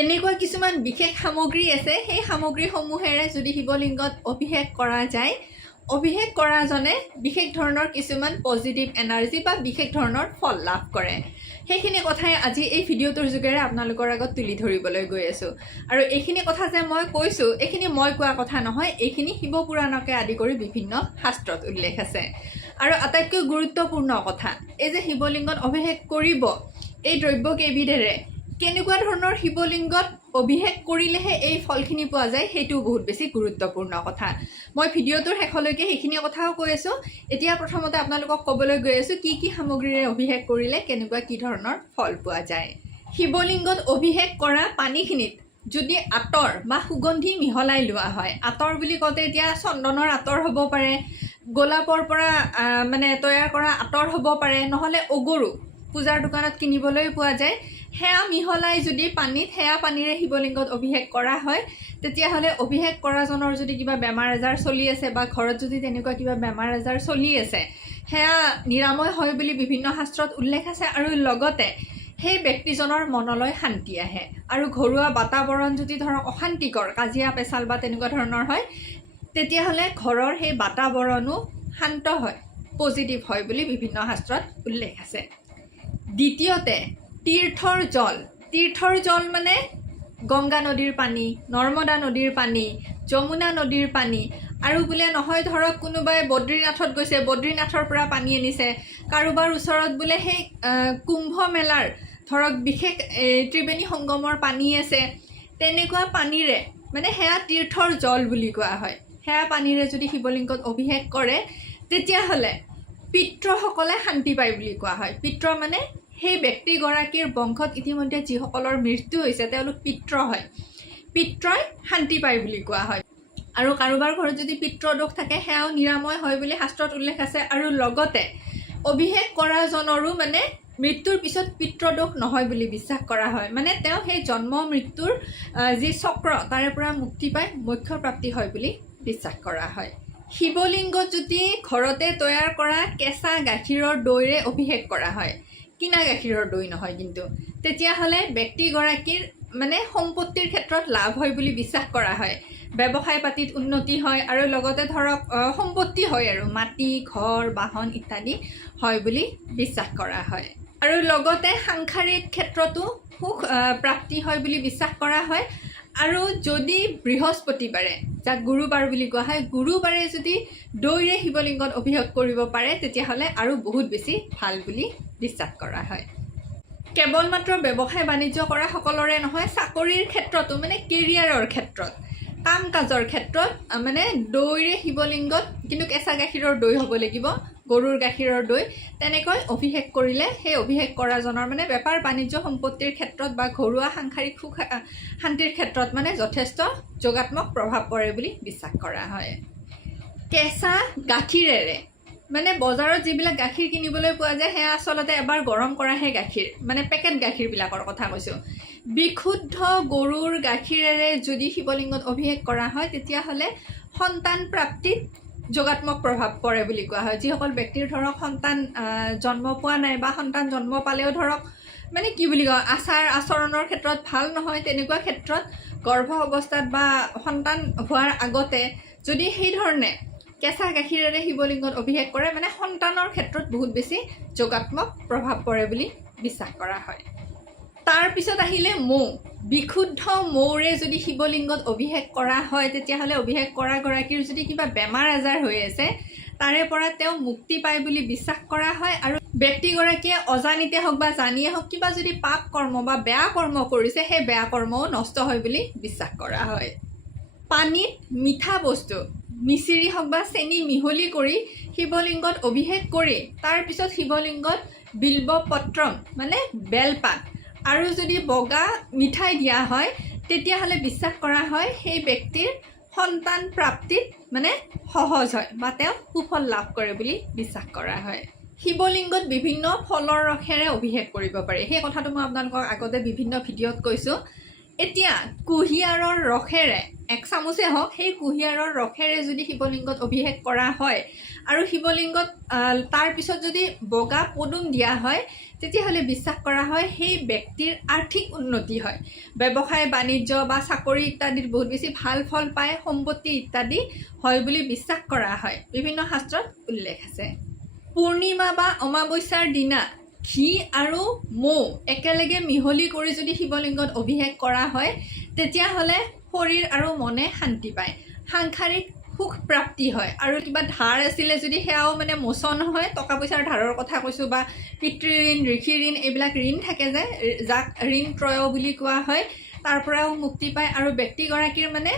এনেকুৱা কিছুমান বিশেষ সামগ্ৰী আছে, সেই সামগ্ৰীসমূহেৰে যদি শিৱলিংগত অভিষেক কৰা যায়, অভিষেক কৰাজনে বিশেষ ধৰণৰ কিছুমান পজিটিভ এনাৰ্জি বা বিশেষ ধৰণৰ ফল লাভ কৰে। সেইখিনি কথাই আজি এই ভিডিঅ'টোৰ যোগেৰে আপোনালোকৰ আগত তুলি ধৰিবলৈ গৈ আছোঁ। আৰু এইখিনি কথা যে মই কৈছোঁ, এইখিনি মই কোৱা কথা নহয়, এইখিনি শিৱপুৰাণকে আদি কৰি বিভিন্ন শাস্ত্ৰত উল্লেখ আছে। আৰু আটাইতকৈ গুৰুত্বপূৰ্ণ কথা, এই যে শিৱলিংগত অভিষেক কৰিব, এই দ্ৰব্যকেইবিধেৰে কেনেকুৱা ধৰণৰ শিৱলিংগত অভিষেক কৰিলেহে এই ফলখিনি পোৱা যায়, সেইটোও বহুত বেছি গুৰুত্বপূৰ্ণ কথা। মই ভিডিঅ'টোৰ শেষলৈকে সেইখিনি কথাও কৈ আছোঁ। এতিয়া প্ৰথমতে আপোনালোকক ক'বলৈ গৈ আছোঁ কি কি সামগ্ৰীৰে অভিষেক কৰিলে কেনেকুৱা কি ধৰণৰ ফল পোৱা যায়। শিৱলিংগত অভিষেক কৰা পানীখিনিত যদি আতৰ বা সুগন্ধি মিহলাই লোৱা হয়, আতৰ বুলি কওঁতে এতিয়া চন্দনৰ আতৰ হ'ব পাৰে, গোলাপৰ পৰা তৈয়াৰ কৰা আতৰ হ'ব পাৰে, নহ'লে অগৰু পূজাৰ দোকানত কিনিবলৈ পোৱা যায়, সেয়া মিহলাই যদি পানীত সেয়া পানীৰে শিৱলিংগত অভিষেক কৰা হয়, তেতিয়াহ'লে অভিষেক কৰাজনৰ যদি কিবা বেমাৰ আজাৰ চলি আছে বা ঘৰত যদি তেনেকুৱা কিবা বেমাৰ আজাৰ চলি আছে, সেয়া নিৰাময় হয় বুলি বিভিন্ন শাস্ত্ৰত উল্লেখ আছে। আৰু লগতে সেই ব্যক্তিজনৰ মনলৈ শান্তি আহে। আৰু ঘৰুৱা বাতাবৰণ যদি ধৰক অশান্তিকৰ, কাজিয়া পেচাল বা তেনেকুৱা ধৰণৰ হয়, তেতিয়াহ'লে ঘৰৰ সেই বাতাবৰণো শান্ত হয়, পজিটিভ হয় বুলি বিভিন্ন শাস্ত্ৰত উল্লেখ আছে। দ্বিতীয়তে তীৰ্থৰ জল। তীৰ্থৰ জল মানে গংগা নদীৰ পানী, নৰ্মদা নদীৰ পানী, যমুনা নদীৰ পানী, আৰু বোলে নহয় ধৰক কোনোবাই বদ্ৰীনাথত গৈছে, বদ্ৰীনাথৰ পৰা পানী আনিছে, কাৰোবাৰ ওচৰত বোলে সেই কুম্ভ মেলাৰ ধৰক বিশেষ ত্ৰিবেণী সংগমৰ পানী আছে, তেনেকুৱা পানীৰে সেয়া তীৰ্থৰ জল বুলি কোৱা হয়। সেয়া পানীৰে যদি শিৱলিংগত অভিষেক কৰে, তেতিয়াহ'লে পিতৃসকলে শান্তি পায় বুলি কোৱা হয়। পিতৃ মানে সেই ব্যক্তিগৰাকীৰ বংশত ইতিমধ্যে যিসকলৰ মৃত্যু হৈছে, তেওঁলোক পিতৃ হয়, পিতৃই শান্তি পায় বুলি কোৱা হয়। আৰু কাৰোবাৰ ঘৰত যদি পিতৃদোষ থাকে, সেয়াও নিৰাময় হয় বুলি শাস্ত্ৰত উল্লেখ আছে। আৰু লগতে অভিষেক কৰাজনৰো মৃত্যুৰ পিছত পিতৃদোষ নহয় বুলি বিশ্বাস কৰা হয়। তেওঁ সেই জন্ম মৃত্যুৰ যি চক্ৰ, তাৰে পৰা মুক্তি পাই মোক্ষ প্ৰাপ্তি হয় বুলি বিশ্বাস কৰা হয়। শিৱলিংগত যদি ঘৰতে তৈয়াৰ কৰা কেঁচা গাখীৰৰ দৈৰে অভিষেক কৰা হয়, কিনা গাখীৰৰ দৈ নহয় কিন্তু, তেতিয়াহ'লে ব্যক্তিগৰাকীৰ সম্পত্তিৰ ক্ষেত্ৰত লাভ হয় বুলি বিশ্বাস কৰা হয়। ব্যৱসায় পাতিত উন্নতি হয়, আৰু লগতে ধৰক সম্পত্তি হয়, আৰু মাটি, ঘৰ, বাহন ইত্যাদি হয় বুলি বিশ্বাস কৰা হয়। আৰু লগতে সাংসাৰিক ক্ষেত্ৰতো সুখ প্ৰাপ্তি হয় বুলি বিশ্বাস কৰা হয়। আৰু যদি বৃহস্পতিবাৰে, যাক গুৰুবাৰ বুলি কোৱা হয়, গুৰুবাৰে যদি দৈৰে শিৱলিংগত অভিষেক কৰিব পাৰে, তেতিয়াহ'লে আৰু বহুত বেছি ভাল বুলি বিশ্বাস কৰা হয়। কেৱল মাত্ৰ ব্যৱসায় বাণিজ্য কৰা সকলৰে নহয়, চাকৰিৰ ক্ষেত্ৰতো কেৰিয়াৰৰ ক্ষেত্ৰত, কাম কাজৰ ক্ষেত্ৰত দৈৰে শিৱলিংগত, কিন্তু কেঁচা গাখীৰৰ দৈ হ'ব লাগিব, গৰুৰ গাখীৰৰ দৈ, তেনেকৈ অভিষেক কৰিলে সেই অভিষেক কৰাজনৰ বেপাৰ বাণিজ্য সম্পত্তিৰ ক্ষেত্ৰত বা ঘৰুৱা সাংসাৰিক সুখ শান্তিৰ ক্ষেত্ৰত যথেষ্ট যোগাত্মক প্ৰভাৱ পৰে বুলি বিশ্বাস কৰা হয়। কেঁচা গাখীৰেৰে বজাৰত যিবিলাক গাখীৰ কিনিবলৈ পোৱা যায়, সেয়া আচলতে এবাৰ গৰম কৰাহে গাখীৰ, পেকেট গাখীৰবিলাকৰ কথা কৈছোঁ। বিশুদ্ধ গৰুৰ গাখীৰেৰে যদি শিৱলিংগত অভিষেক কৰা হয়, তেতিয়াহ'লে সন্তান প্ৰাপ্তিত যোগাত্মক প্ৰভাৱ পৰে বুলি কোৱা হয়। যিসকল ব্যক্তিৰ ধৰক সন্তান জন্ম পোৱা নাই, বা সন্তান জন্ম পালেও ধৰক কি বুলি কয়, আচাৰ আচৰণৰ ক্ষেত্ৰত ভাল নহয়, তেনেকুৱা ক্ষেত্ৰত গৰ্ভ অৱস্থাত বা সন্তান হোৱাৰ আগতে যদি সেই ধৰণে কেঁচা গাখীৰেৰে শিৱলিংগত অভিষেক কৰে, সন্তানৰ ক্ষেত্ৰত বহুত বেছি যোগাত্মক প্ৰভাৱ পৰে বুলি বিশ্বাস কৰা হয়। তাৰপিছত আহিলে মৌ। বিশুদ্ধ মৌৰে যদি শিৱলিংগত অভিষেক কৰা হয়, তেতিয়াহ'লে অভিষেক কৰাগৰাকীৰ যদি কিবা বেমাৰ আজাৰ হৈ আছে, তাৰে পৰা তেওঁ মুক্তি পায় বুলি বিশ্বাস কৰা হয়। আৰু ব্যক্তিগৰাকীয়ে অজানিতে হওক বা জানিয়ে হওক কিবা যদি পাপ কৰ্ম বা বেয়া কৰ্ম কৰিছে, সেই বেয়া কৰ্মও নষ্ট হয় বুলি বিশ্বাস কৰা হয়। পানীত মিঠা বস্তু, মিচিৰি হওক বা চেনি মিহলি কৰি শিৱলিংগত অভিষেক কৰি, তাৰপিছত শিৱলিংগত বিল্বপত্ৰম বেলপাত আৰু যদি বগা মিঠাই দিয়া হয়, তেতিয়াহ'লে বিশ্বাস কৰা হয় সেই ব্যক্তিৰ সন্তান প্ৰাপ্তিত সহজ হয়, বা তেওঁ সুফল লাভ কৰে বুলি বিশ্বাস কৰা হয়। শিৱলিংগত বিভিন্ন ফলৰ ৰসেৰে অভিষেক কৰিব পাৰি, সেই কথাটো মই আপোনালোকক আগতে বিভিন্ন ভিডিঅ'ত কৈছোঁ। এতিয়া কুঁহিয়াৰৰ ৰসেৰে 1 চামুচে হওক সেই কুঁহিয়াৰৰ ৰসেৰে যদি শিৱলিংগত অভিষেক কৰা হয় আৰু শিৱলিংগত তাৰ পিছত যদি বগা পদুম দিয়া হয় তেতিয়াহ'লে বিশ্বাস কৰা হয় সেই ব্যক্তিৰ আৰ্থিক উন্নতি হয়, ব্যৱসায় বাণিজ্য বা চাকৰি ইত্যাদিত বহুত বেছি ভাল ফল পায়, সম্পত্তি ইত্যাদি হয় বুলি বিশ্বাস কৰা হয়। বিভিন্ন শাস্ত্ৰত উল্লেখ আছে। পূৰ্ণিমা বা অমাৱস্যাৰ দিনা ঘি আৰু মৌ একেলগে মিহলি কৰি যদি শিৱলিংগত অভিষেক কৰা হয় তেতিয়াহ'লে শৰীৰ আৰু মনে শান্তি পায়, সাংসাৰিক সুখ প্ৰাপ্তি হয়, আৰু কিবা ধাৰ আছিলে যদি সেয়াও মানে মোচন হয়। টকা পইচাৰ ধাৰৰ কথা কৈছোঁ, বা পিতৃ ঋণ, ঋষি ঋণ, এইবিলাক ঋণ থাকে যে যাক ঋণ ত্ৰয় বুলি কোৱা হয়, তাৰ পৰাও মুক্তি পায়, আৰু ব্যক্তিগৰাকীৰ মানে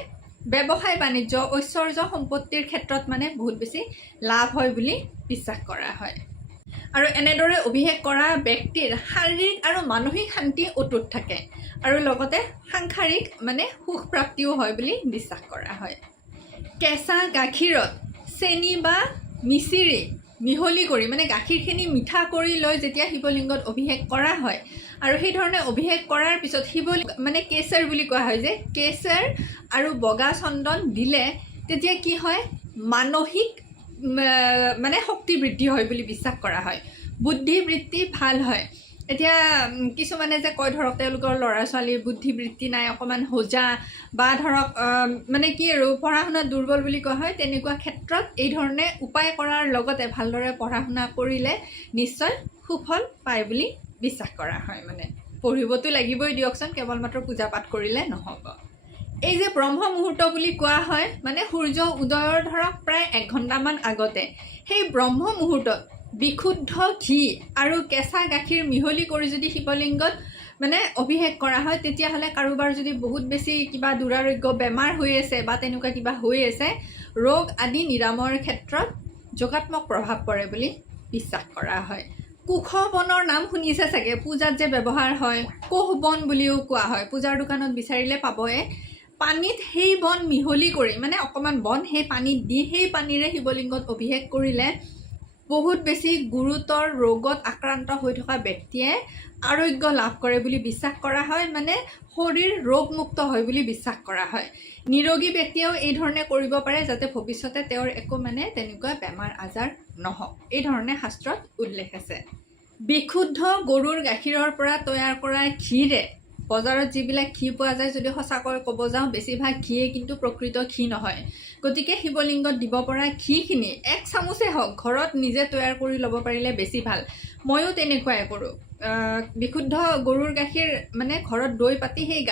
ব্যৱসায় বাণিজ্য ঐশ্বৰ্য সম্পত্তিৰ ক্ষেত্ৰত মানে বহুত বেছি লাভ হয় বুলি বিশ্বাস কৰা হয়। আৰু এনেদৰে অভিষেক কৰা ব্যক্তিৰ শাৰীৰিক আৰু মানসিক শান্তি অটুট থাকে, আৰু লগতে সাংসাৰিক মানে সুখ প্ৰাপ্তিও হয় বুলি বিশ্বাস কৰা হয়। কেঁচা গাখীৰত চেনি বা মিচিৰি মিহলি কৰি মানে গাখীৰখিনি মিঠা কৰি লৈ যেতিয়া শিৱলিংগত অভিষেক কৰা হয়, আৰু সেই ধৰণে অভিষেক কৰাৰ পিছত শিৱলিংগ মানে কেশৰ বুলি কোৱা হয় যে কেশৰ আৰু বগা চন্দন দিলে তেতিয়া কি হয়, মানসিক মানে শক্তি বৃদ্ধি হয় বুলি বিশ্বাস কৰা হয়, বুদ্ধি বৃত্তি ভাল হয়। এতিয়া কিছুমানে যে কয় ধৰক তেওঁলোকৰ ল'ৰা ছোৱালীৰ বুদ্ধি বৃত্তি নাই, অকণমান হোজা, বা ধৰক মানে কি আৰু পঢ়া শুনাত দুৰ্বল বুলি কোৱা হয়, তেনেকুৱা ক্ষেত্ৰত এই ধৰণে উপায় কৰাৰ লগতে ভালদৰে পঢ়া শুনা কৰিলে নিশ্চয় সুফল পায় বুলি বিশ্বাস কৰা হয়। মানে পঢ়িবতো লাগিবই দিয়কচোন, কেৱল মাত্ৰ পূজা পাঠ কৰিলে নহ'ব। এই যে ব্ৰহ্ম মুহূৰ্ত বুলি কোৱা হয়, মানে সূৰ্য উদয়ৰ ধৰক প্ৰায় 1 ঘণ্টামান আগতে সেই ব্ৰহ্ম মুহূৰ্তত বিশুদ্ধ ঘি আৰু কেঁচা গাখীৰ মিহলি কৰি যদি শিৱলিংগত মানে অভিষেক কৰা হয় তেতিয়াহ'লে কাৰোবাৰ যদি বহুত বেছি কিবা দুৰাৰোগ্য বেমাৰ হৈ আছে বা তেনেকুৱা কিবা হৈ আছে, ৰোগ আদি নিৰাময়ৰ ক্ষেত্ৰত যোগাত্মক প্ৰভাৱ পৰে বুলি বিশ্বাস কৰা হয়। কুশ বনৰ নাম শুনিছে চাগে, পূজাত যে ব্যৱহাৰ হয়, কোহ বন বুলিও কোৱা হয়, পূজাৰ দোকানত বিচাৰিলে পাবয়ে। পানীত সেই বন মিহলি কৰি মানে অকণমান বন সেই পানীত দি সেই পানীৰে শিৱলিংগত অভিষেক কৰিলে বহুত বেছি গুৰুতৰ ৰোগত আক্ৰান্ত হৈ থকা ব্যক্তিয়ে আৰোগ্য লাভ কৰে বুলি বিশ্বাস কৰা হয়, মানে শৰীৰ ৰোগমুক্ত হয় বুলি বিশ্বাস কৰা হয়। নিৰোগী ব্যক্তিয়েও এই ধৰণে কৰিব পাৰে যাতে ভৱিষ্যতে তেওঁৰ একো মানে তেনেকুৱা বেমাৰ আজাৰ নহওক, এই ধৰণে শাস্ত্ৰত উল্লেখ আছে। বিশুদ্ধ গৰুৰ গাখীৰৰ পৰা তৈয়াৰ কৰা ঘিৰে, বজাৰত যিবিলাক ঘি পোৱা যায় যদি সঁচাকৈ ক'ব যাওঁ বেছিভাগ ঘিয়ে কিন্তু প্ৰকৃত ঘি নহয়, গতিকে শিৱলিংগত দিব পৰা ঘিখিনি 1 চামুচে হওক ঘৰত নিজে তৈয়াৰ কৰি ল'ব পাৰিলে বেছি ভাল। ময়ো তেনেকুৱাই কৰোঁ, বিশুদ্ধ গৰুৰ গাখীৰ মানে ঘৰত দৈ পাতি সেই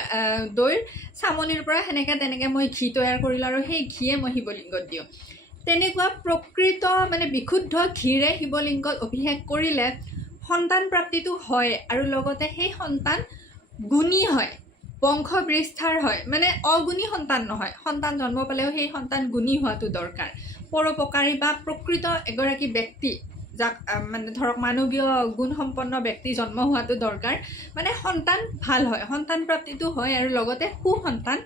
দৈৰ চামনিৰ পৰা তেনেকৈ মই ঘি তৈয়াৰ কৰিলোঁ, আৰু সেই ঘিয়ে মই শিৱলিংগত দিওঁ। তেনেকুৱা প্ৰকৃত মানে বিশুদ্ধ ঘিৰে শিৱলিংগত অভিষেক কৰিলে সন্তান প্ৰাপ্তিটো হয়, আৰু লগতে সেই সন্তান গুণী হয়, বংশ বিস্তাৰ হয়, মানে অগুণী সন্তান নহয়। সন্তান জন্ম পালেও সেই সন্তান গুণী হোৱাটো দৰকাৰ, পৰোপকাৰী বা প্ৰকৃত এগৰাকী ব্যক্তি যাক মানে ধৰক মানৱীয় গুণসম্পন্ন ব্যক্তি জন্ম হোৱাটো দৰকাৰ, মানে সন্তান ভাল হয়, সন্তান প্ৰাপ্তিটো হয়, আৰু লগতে সুসন্তান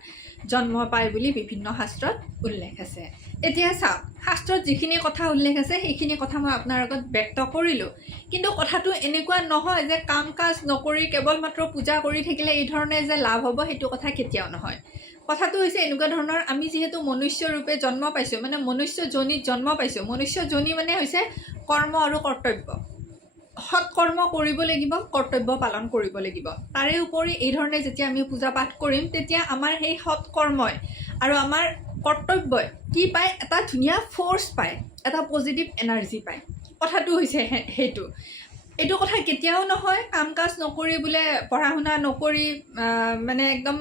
জন্ম পায় বুলি বিভিন্ন শাস্ত্ৰত উল্লেখ আছে। এতিয়া চাওক, শাস্ত্ৰত যিখিনি কথা উল্লেখ আছে সেইখিনি কথা মই আপোনাৰ আগত ব্যক্ত কৰিলোঁ, কিন্তু কথাটো এনেকুৱা নহয় যে কাম কাজ নকৰি কেৱল মাত্ৰ পূজা কৰি থাকিলে এই ধৰণে যে লাভ হ'ব, সেইটো কথা কেতিয়াও নহয়। কথাটো হৈছে এনেকুৱা ধৰণৰ, আমি যিহেতু মনুষ্য ৰূপে জন্ম পাইছোঁ, মানে মনুষ্য যোনিত জন্ম পাইছোঁ। মনুষ্য যোনি মানে হৈছে কৰ্ম আৰু কৰ্তব্য, সৎ কৰ্ম কৰিব লাগিব, কৰ্তব্য পালন কৰিব লাগিব। তাৰে উপৰি এই ধৰণে যেতিয়া আমি পূজা পাঠ কৰিম তেতিয়া আমাৰ সেই সৎ কৰ্মই আৰু আমাৰ কৰ্তব্যই কি পায়, এটা ধুনীয়া ফ'ৰ্চ পায়, এটা পজিটিভ এনাৰ্জি পায়। কথাটো হৈছে সেইটো। এইটো কথা কেতিয়াও নহয় কাম কাজ নকৰি বোলে পঢ়া শুনা নকৰি মানে একদম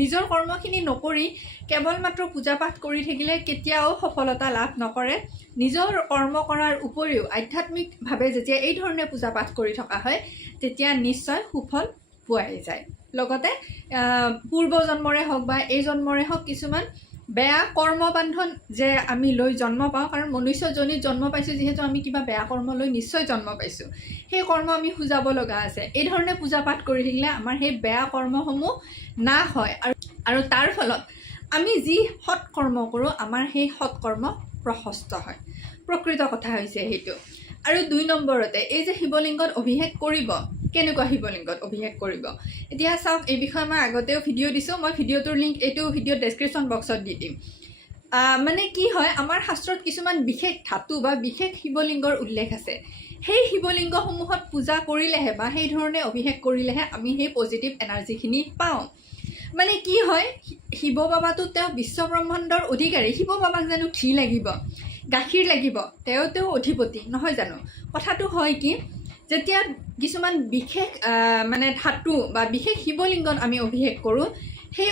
নিজৰ কৰ্মখিনি নকৰি কেৱল মাত্ৰ পূজা পাঠ কৰি থাকিলে কেতিয়াও সফলতা লাভ নকৰে। নিজৰ কৰ্ম কৰাৰ উপৰিও আধ্যাত্মিকভাৱে যেতিয়া এই ধৰণে পূজা পাঠ কৰি থকা হয় তেতিয়া নিশ্চয় সুফল পোৱাই যায়। লগতে পূৰ্বজন্মৰে হওক বা এই জন্মৰে হওক কিছুমান বেয়া কৰ্মবান্ধন যে আমি লৈ জন্ম পাওঁ, কাৰণ মনুষ্য যোনিত জন্ম পাইছোঁ যিহেতু আমি কিবা বেয়া কৰ্ম লৈ নিশ্চয় জন্ম পাইছোঁ, সেই কৰ্ম আমি সুজাব লগা আছে। এই ধৰণে পূজা পাঠ কৰি থাকিলে আমাৰ সেই বেয়া কৰ্মসমূহ নাশ হয়, আৰু তাৰ ফলত আমি যি সৎ কৰ্ম কৰোঁ আমাৰ সেই সৎ কৰ্ম প্ৰশস্ত হয়। প্ৰকৃত কথা হৈছে সেইটো। আৰু 2 নম্বৰতে এই যে শিৱলিংগত অভিষেক কৰিব, কেনেকুৱা শিৱলিংগত অভিষেক কৰিব এতিয়া চাওক এই বিষয়ে মই আগতেও ভিডিঅ' দিছোঁ মই ভিডিঅ'টোৰ লিংক এইটো ভিডিঅ' ডেছক্ৰিপশ্যন বক্সত দি দিম মানে কি হয় আমাৰ শাস্ত্ৰত কিছুমান বিশেষ ধাতু বা বিশেষ শিৱলিংগৰ উল্লেখ আছে সেই শিৱলিংগসমূহত পূজা কৰিলেহে বা সেই ধৰণে অভিষেক কৰিলেহে আমি সেই পজিটিভ এনাৰ্জিখিনি পাওঁ মানে কি হয় শিৱ বাবাটো তেওঁ বিশ্বব্ৰহ্মাণ্ডৰ অধিকাৰী শিৱ বাবাক জানো ঘি লাগিব গাখীৰ লাগিব তেওঁ অধিপতি নহয় জানো কথাটো হয় কি যেতিয়া কিছুমান বিশেষ মানে ধাতু বা বিশেষ শিৱলিংগত আমি অভিষেক কৰোঁ সেই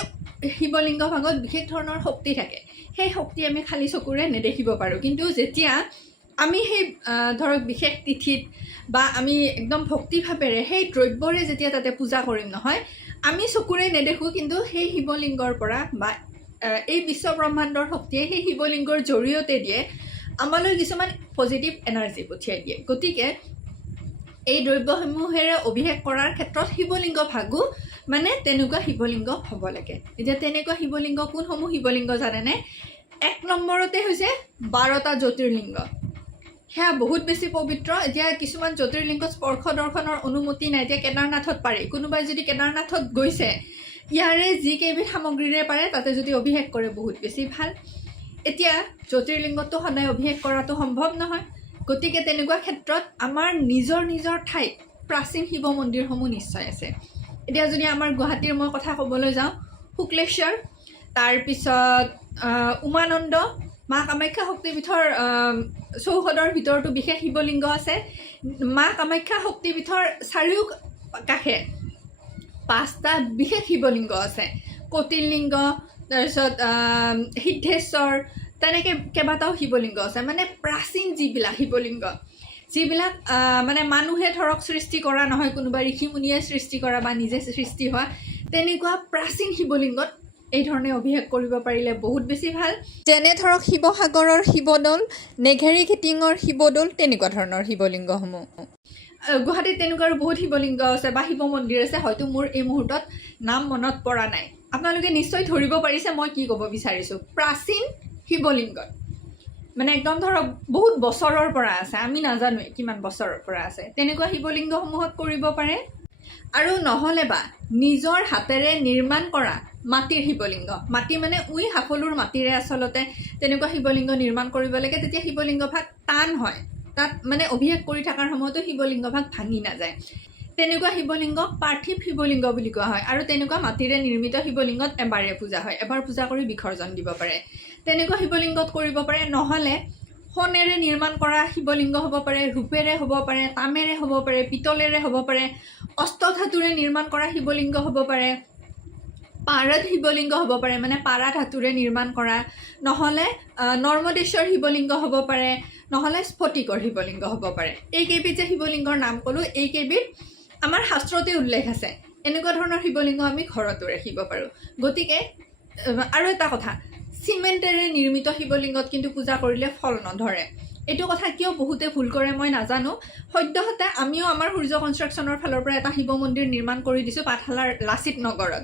শিৱলিংগ ভাগত বিশেষ ধৰণৰ শক্তি থাকে সেই শক্তি আমি খালী চকুৰে নেদেখিব পাৰোঁ কিন্তু যেতিয়া আমি সেই ধৰক বিশেষ তিথিত বা আমি একদম ভক্তিভাৱেৰে সেই দ্ৰব্যৰে যেতিয়া তাতে পূজা কৰিম নহয় আমি চকুৰে নেদেখোঁ কিন্তু সেই শিৱলিংগৰ পৰা বা এই বিশ্বব্ৰহ্মাণ্ডৰ শক্তিয়ে সেই শিৱলিংগৰ জৰিয়তে দিয়ে আমালৈ কিছুমান পজিটিভ এনাৰ্জি পঠিয়াই দিয়ে গতিকে এই দ্ৰব্যসমূহেৰে অভিষেক কৰাৰ ক্ষেত্ৰত শিৱলিংগ ভাগো মানে তেনেকুৱা শিৱলিংগ হ'ব লাগে এতিয়া তেনেকুৱা শিৱলিংগ কোনসমূহ শিৱলিংগ জানেনে 1 নম্বৰতে হৈছে 12টা জ্যোতিৰ্লিংগ সেয়া বহুত বেছি পবিত্ৰ এতিয়া কিছুমান জ্যোতিৰ্লিংগত স্পৰ্শ দৰ্শনৰ অনুমতি নাই এতিয়া কেদাৰনাথত পাৰি কোনোবাই যদি কেদাৰনাথত গৈছে ইয়াৰে যিকেইবিধ সামগ্ৰীৰে পাৰে তাতে যদি অভিষেক কৰে বহুত বেছি ভাল এতিয়া জ্যোতিৰ্লিংগতো সদায় অভিষেক কৰাটো সম্ভৱ নহয় গতিকে তেনেকুৱা ক্ষেত্ৰত আমাৰ নিজৰ ঠাইত প্ৰাচীন শিৱ মন্দিৰসমূহ নিশ্চয় আছে এতিয়া যদি আমাৰ গুৱাহাটীৰ মই কথা ক'বলৈ যাওঁ শুক্লেশ্বৰ তাৰপিছত উমানন্দ মা কামাখ্যা শক্তিপীঠৰ চৌহদৰ ভিতৰতো বিশেষ শিৱলিংগ আছে মা কামাখ্যা শক্তিপীঠৰ চাৰিওকাষে 5টা বিশেষ শিৱলিংগ আছে কটিলিংগ তাৰপিছত সিদ্ধেশ্বৰ তেনেকৈ কেইবাটাও শিৱলিংগ আছে মানে প্ৰাচীন যিবিলাক শিৱলিংগ যিবিলাক মানে মানুহে ধৰক সৃষ্টি কৰা নহয় কোনোবা ঋষিমুনিয়ে সৃষ্টি কৰা বা নিজে সৃষ্টি হোৱা তেনেকুৱা প্ৰাচীন শিৱলিংগত এই ধৰণে অভিষেক কৰিব পাৰিলে বহুত বেছি ভাল যেনে ধৰক শিৱসাগৰৰ শিৱদৌল নেঘেৰি খেটিঙৰ শিৱদৌল তেনেকুৱা ধৰণৰ শিৱলিংগসমূহ গুৱাহাটীত তেনেকুৱা বহুত শিৱলিংগ আছে বা শিৱ মন্দিৰ আছে হয়তো মোৰ এই মুহূৰ্তত নাম মনত পৰা নাই আপোনালোকে নিশ্চয় ধৰিব পাৰিছে মই কি ক'ব বিচাৰিছোঁ প্ৰাচীন শিৱলিংগত মানে একদম ধৰক বহুত বছৰৰ পৰা আছে আমি নাজানোৱে কিমান বছৰৰ পৰা আছে তেনেকুৱা শিৱলিংগসমূহত কৰিব পাৰে আৰু নহ'লে বা নিজৰ হাতেৰে নিৰ্মাণ কৰা মাটিৰ শিৱলিংগ মাটি মানে উই সাফলুৰ মাটিৰে আচলতে তেনেকুৱা শিৱলিংগ নিৰ্মাণ কৰিব লাগে তেতিয়া শিৱলিংগ ভাগ টান হয় তাত মানে অভিষেক কৰি থকাৰ সময়তো শিৱলিংগ ভাগ ভাঙি নাযায় তেনেকুৱা শিৱলিংগক পাৰ্থিৱ শিৱলিংগ বুলি কোৱা হয় আৰু তেনেকুৱা মাটিৰে নিৰ্মিত শিৱলিংগত এবাৰে পূজা হয় এবাৰ পূজা কৰি বিসৰ্জন দিব পাৰে তেনেকুৱা শিৱলিংগত কৰিব পাৰে নহ'লে সোণেৰে নিৰ্মাণ কৰা শিৱলিংগ হ'ব পাৰে ৰূপেৰে হ'ব পাৰে তামেৰে হ'ব পাৰে পিতলেৰে হ'ব পাৰে অষ্টধাতুৰে নিৰ্মাণ কৰা শিৱলিংগ হ'ব পাৰে পাৰদ শিৱলিংগ হ'ব পাৰে মানে পাৰা ধাতুৰে নিৰ্মাণ কৰা নহ'লে নৰ্মদেশ্বৰ শিৱলিংগ হ'ব পাৰে নহ'লে স্ফটিকৰ শিৱলিংগ হ'ব পাৰে এইকেইবিধ যে শিৱলিংগৰ নাম ক'লোঁ এইকেইবিধ আমাৰ শাস্ত্ৰতে উল্লেখ আছে এনেকুৱা ধৰণৰ শিৱলিংগ আমি ঘৰতো ৰাখিব পাৰোঁ গতিকে আৰু এটা কথা চিমেণ্টেৰে নিৰ্মিত শিৱলিংগত কিন্তু পূজা কৰিলে ফল নধৰে এইটো কথা কিয় বহুতে ভুল কৰে মই নাজানো সদ্যহতে আমিও আমাৰ সূৰ্য কনষ্ট্ৰাকশ্যনৰ ফালৰ পৰা এটা শিৱ মন্দিৰ নিৰ্মাণ কৰি দিছোঁ পাঠশালাৰ লাচিত নগৰত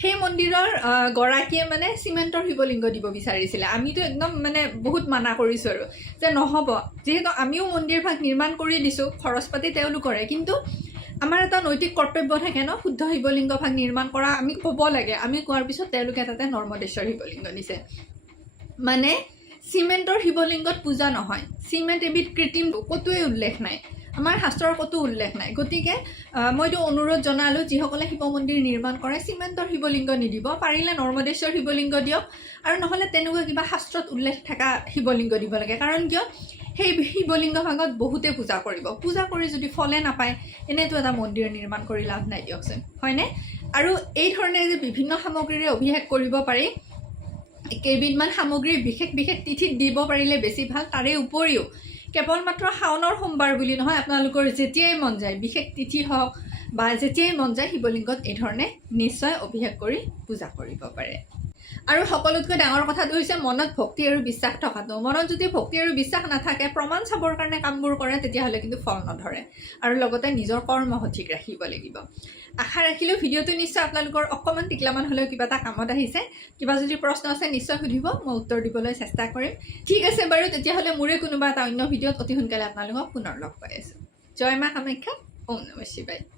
সেই মন্দিৰৰ গৰাকীয়ে মানে চিমেণ্টৰ শিৱলিংগ দিব বিচাৰিছিলে আমিতো একদম মানে বহুত মানা কৰিছোঁ আৰু যে নহ'ব যিহেতু আমিও মন্দিৰ ভাগ নিৰ্মাণ কৰি দিছোঁ খৰচ পাতি তেওঁলোকৰে কিন্তু আমাৰ এটা নৈতিক কৰ্তব্য থাকে ন শুদ্ধ শিৱলিংগ ভাগ নিৰ্মাণ কৰা আমি ক'ব লাগে আমি কোৱাৰ পিছত তেওঁলোকে তাতে নৰ্মদেশ্বৰ শিৱলিংগ দিছে মানে চিমেণ্টৰ শিৱলিংগত পূজা নহয় চিমেণ্ট এবিধ কৃত্ৰিম ক'তোৱে উল্লেখ নাই আমাৰ শাস্ত্ৰৰ ক'তো উল্লেখ নাই গতিকে মইতো অনুৰোধ জনালোঁ যিসকলে শিৱ মন্দিৰ নিৰ্মাণ কৰে চিমেণ্টৰ শিৱলিংগ নিদিব পাৰিলে নৰ্মদেশ্বৰ শিৱলিংগ দিয়ক আৰু নহ'লে তেনেকুৱা কিবা শাস্ত্ৰত উল্লেখ থকা শিৱলিংগ দিব লাগে কাৰণ কিয় সেই শিৱলিংগ ভাগত বহুতে পূজা কৰিব পূজা কৰি যদি ফলে নাপায় এনেতো এটা মন্দিৰ নিৰ্মাণ কৰি লাভ নাই দিয়কচোন হয়নে আৰু এই ধৰণে যে বিভিন্ন সামগ্ৰীৰে অভিষেক কৰিব পাৰি কেইবিধমান সামগ্ৰী বিশেষ তিথিত দিব পাৰিলে বেছি ভাল তাৰে উপৰিও কেৱল মাত্ৰ শাওনৰ সোমবাৰ বুলি নহয় আপোনালোকৰ যেতিয়াই মন যায় বিশেষ তিথি হওক বা যেতিয়াই মন যায় শিৱলিংগত এই ধৰণে নিশ্চয় অভিষেক কৰি পূজা কৰিব পাৰে আৰু সকলোতকৈ ডাঙৰ কথাটো হৈছে মনত ভক্তি আৰু বিশ্বাস থকাটো মনত যদি ভক্তি আৰু বিশ্বাস নাথাকে প্ৰমাণ চাবৰ কাৰণে কামবোৰ কৰে তেতিয়াহ'লে কিন্তু ফল নধৰে আৰু লগতে নিজৰ কৰ্ম সঠিক ৰাখিব লাগিব আশা ৰাখিলোঁ ভিডিঅ'টো নিশ্চয় আপোনালোকৰ অকণমান টিকলামান হ'লেও কিবা এটা কামত আহিছে কিবা যদি প্ৰশ্ন আছে নিশ্চয় সুধিব মই উত্তৰ দিবলৈ চেষ্টা কৰিম ঠিক আছে বাৰু তেতিয়াহ'লে মোৰে কোনোবা এটা অন্য ভিডিঅ'ত অতি সোনকালে আপোনালোকক পুনৰ লগ পাই আছোঁ জয় মা কামাখ্যা ওম নমঃ শিৱায়